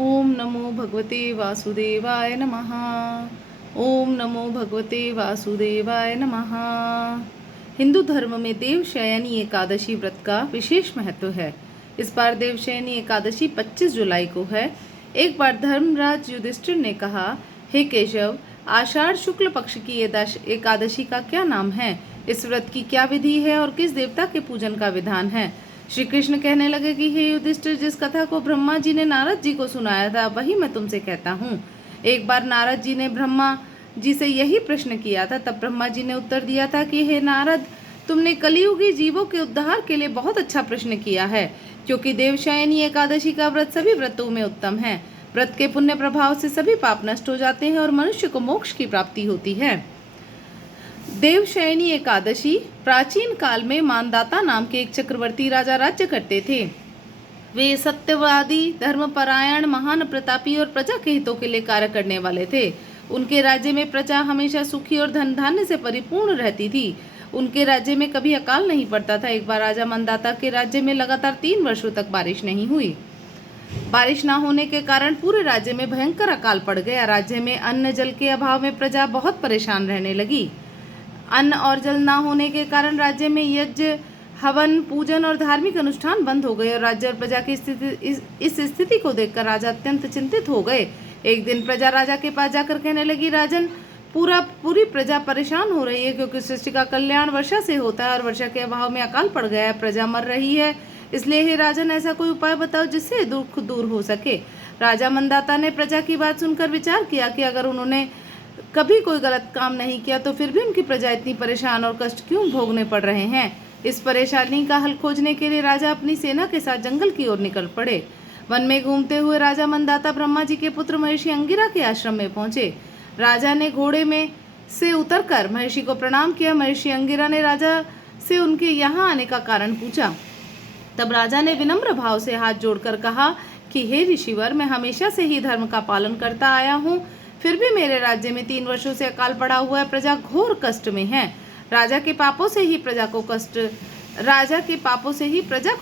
ओम नमो भगवते वासुदेवाय नमः। ओम नमो भगवते वासुदेवाय नमः। हिंदू धर्म में देवशयनी एकादशी व्रत का विशेष महत्व है। इस बार देवशयनी एकादशी 25 जुलाई को है। एक बार धर्मराज युधिष्ठिर ने कहा, हे केशव, आषाढ़ शुक्ल पक्ष की एकादशी का क्या नाम है? इस व्रत की क्या विधि है और किस देवता के पूजन का विधान है? श्री कृष्ण कहने लगे कि हे युधिष्ठिर, जिस कथा को ब्रह्मा जी ने नारद जी को सुनाया था वही मैं तुमसे कहता हूँ। एक बार नारद जी ने ब्रह्मा जी से यही प्रश्न किया था। तब ब्रह्मा जी ने उत्तर दिया था कि हे नारद, तुमने कलियुगी जीवों के उद्धार के लिए बहुत अच्छा प्रश्न किया है, क्योंकि देवशयनी एकादशी का व्रत सभी व्रतों में उत्तम है। व्रत के पुण्य प्रभाव से सभी पाप नष्ट हो जाते हैं और मनुष्य को मोक्ष की प्राप्ति होती है। देवशयनी एकादशी प्राचीन काल में मानदाता नाम के एक चक्रवर्ती राजा राज्य करते थे। वे सत्यवादी, धर्मपरायण, महान प्रतापी और प्रजा के हितों के लिए कार्य करने वाले थे। उनके राज्य में प्रजा हमेशा सुखी और धन धान्य से परिपूर्ण रहती थी। उनके राज्य में कभी अकाल नहीं पड़ता था। एक बार राजा मानदाता के राज्य में लगातार 3 वर्षों तक बारिश नहीं हुई। बारिश न होने के कारण पूरे राज्य में भयंकर अकाल पड़ गया। राज्य में अन्न जल के अभाव में प्रजा बहुत परेशान रहने लगी। अन्न और जल न होने के कारण राज्य में यज्ञ, हवन, पूजन और धार्मिक अनुष्ठान बंद हो गए और राज्य और प्रजा की इस स्थिति को देखकर राजा अत्यंत चिंतित हो गए। एक दिन प्रजा राजा के पास जाकर कहने लगी, राजन, पूरी प्रजा परेशान हो रही है, क्योंकि सृष्टि का कल्याण वर्षा से होता है और वर्षा के अभाव में अकाल पड़ गया है, प्रजा मर रही है। इसलिए हे राजन, ऐसा कोई उपाय बताओ जिससे दुख दूर हो सके। राजा मंदाता ने प्रजा की बात सुनकर विचार किया कि अगर उन्होंने कभी कोई गलत काम नहीं किया तो फिर भी उनकी प्रजा इतनी परेशान और कष्ट क्यों भोगने पड़ रहे हैं। इस परेशानी का हल खोजने के लिए राजा अपनी सेना के साथ जंगल की ओर निकल पड़े। वन में घूमते हुए राजा मंदाता ब्रह्मा जी के पुत्र महर्षि अंगिरा के आश्रम में पहुंचे। राजा ने घोड़े में से उतरकर महर्षि को प्रणाम किया। महर्षि अंगिरा ने राजा से उनके यहाँ आने का कारण पूछा। तब राजा ने विनम्र भाव से हाथ जोड़कर कहा कि हे ऋषिवर, मैं हमेशा से ही धर्म का पालन करता आया हूँ, फिर भी मेरे राज्य में 3 वर्षों से अकाल पड़ा हुआ है। प्रजा घोर कष्ट में है। राजा के पापों से ही प्रजा को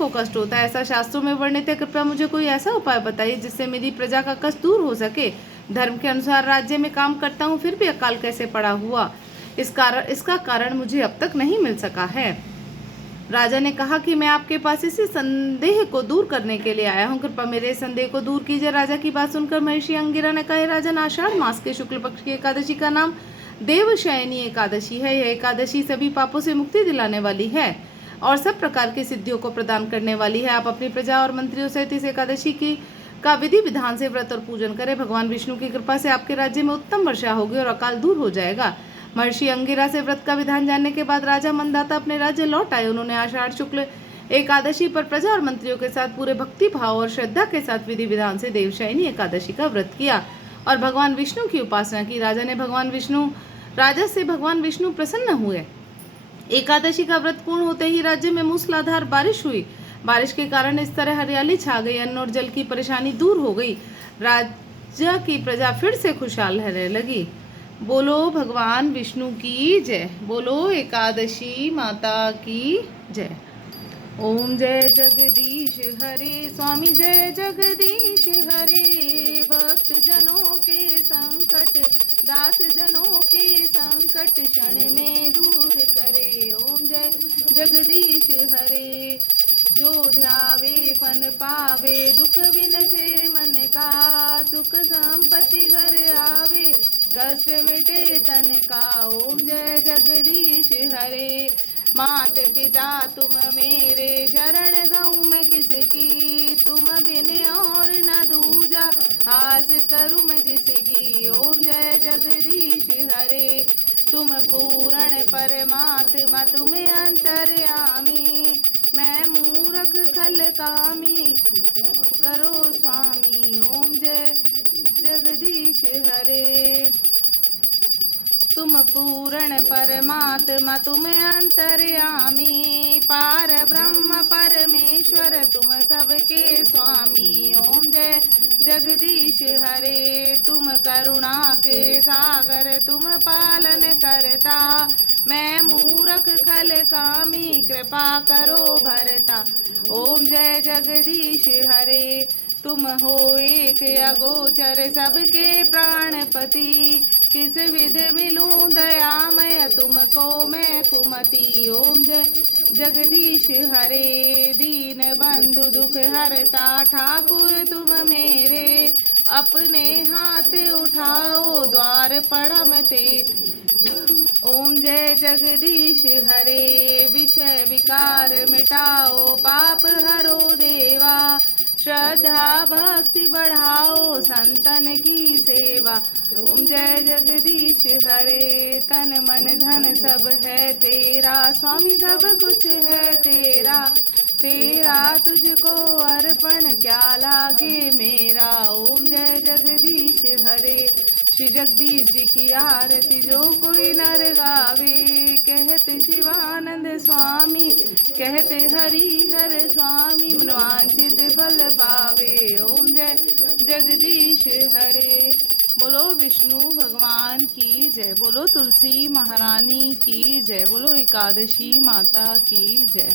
कष्ट होता है, ऐसा शास्त्रों में वर्णित है। कृपया मुझे कोई ऐसा उपाय बताइए जिससे मेरी प्रजा का कष्ट दूर हो सके। धर्म के अनुसार राज्य में काम करता हूँ, फिर भी अकाल कैसे पड़ा हुआ, इसका कारण मुझे अब तक नहीं मिल सका है। राजा ने कहा कि मैं आपके पास इसी संदेह को दूर करने के लिए आया हूँ, कृपया मेरे संदेह को दूर कीजिए। राजा की बात सुनकर महर्षि अंगिरा ने कहा, राजन, आषाढ़ मास के शुक्ल पक्ष की एकादशी का नाम देवशयनी एकादशी है। यह एकादशी सभी पापों से मुक्ति दिलाने वाली है और सब प्रकार की सिद्धियों को प्रदान करने वाली है। आप अपनी प्रजा और मंत्रियों सहित इस एकादशी का विधि विधान से व्रत और पूजन करें। भगवान विष्णु की कृपा से आपके राज्य में उत्तम वर्षा होगी और अकाल दूर हो जाएगा। महर्षि अंगिरा से व्रत का विधान जानने के बाद राजा मंदाता अपने राज्य लौट आए। उन्होंने आषाढ़ शुक्ल एकादशी पर प्रजा और मंत्रियों के साथ पूरे भक्ति भाव और श्रद्धा के साथ विधि विधान से देवशयनी एकादशी का व्रत किया और भगवान विष्णु की उपासना की। राजा से भगवान विष्णु प्रसन्न हुए। एकादशी का व्रत पूर्ण होते ही राज्य में मूसलाधार बारिश हुई। बारिश के कारण इस तरह हरियाली छा गई, अन्न और जल की परेशानी दूर हो गई। राज्य की प्रजा फिर से खुशहाल रहने लगी। बोलो भगवान विष्णु की जय। बोलो एकादशी माता की जय। ओम जय जगदीश हरे स्वामी, जय जगदीश हरे। भक्त जनों के संकट, दास जनों के संकट क्षण में दूर करे। ओम जय जगदीश हरे। जो ध्यावे फन पावे, दुख बिन से मन का, सुख संपत्ति घर आवे, कष्ट मिटे तन का। ओम जय जगदीश हरे। मात पिता तुम मेरे, शरण गऊँ मैं किसकी, तुम बिन और न दूजा, आस करूँ मैं जिसकी। ओम जय जगदीश हरे। तुम पूर्ण परमात्मा, तुम अंतर्यामी, मैं मूर्ख खल कामी, करो स्वामी। ओम जय जगदीश हरे। तुम पूर्ण परमात्मा, तुम अंतर्यामी, पार ब्रह्म परमेश्वर, तुम सबके स्वामी। ओम जय जगदीश हरे। तुम करुणा के सागर, तुम पालन करता, मैं मूर्ख खल कामी, कृपा करो भरता। ओम जय जगदीश हरे। तुम हो एक अगोचर सबके प्राणपति, किस विध मिलूं दयामय तुमको मैं कुमति। ओम जय जगदीश हरे, दीन बंधु दुख हरता ठाकुर तुम मेरे, अपने हाथ उठाओ द्वार पड़म ते। ओम जय जगदीश हरे, विषय विकार मिटाओ पाप हरो देवा, श्रद्धा भक्ति बढ़ाओ संतन की सेवा। ओम जय जगदीश हरे, तन मन धन सब है तेरा, स्वामी सब कुछ है तेरा, तेरा तुझको अर्पण क्या लागे मेरा। ओम जय जगदीश हरे, श्री जगदीश जी की आरती जो कोई नर गावे, कहते शिवानंद स्वामी कहते हरि हर स्वामी, मनवांछित फल पावे। ओम जय जगदीश हरे। बोलो विष्णु भगवान की जय, बोलो तुलसी महारानी की जय, बोलो एकादशी माता की जय।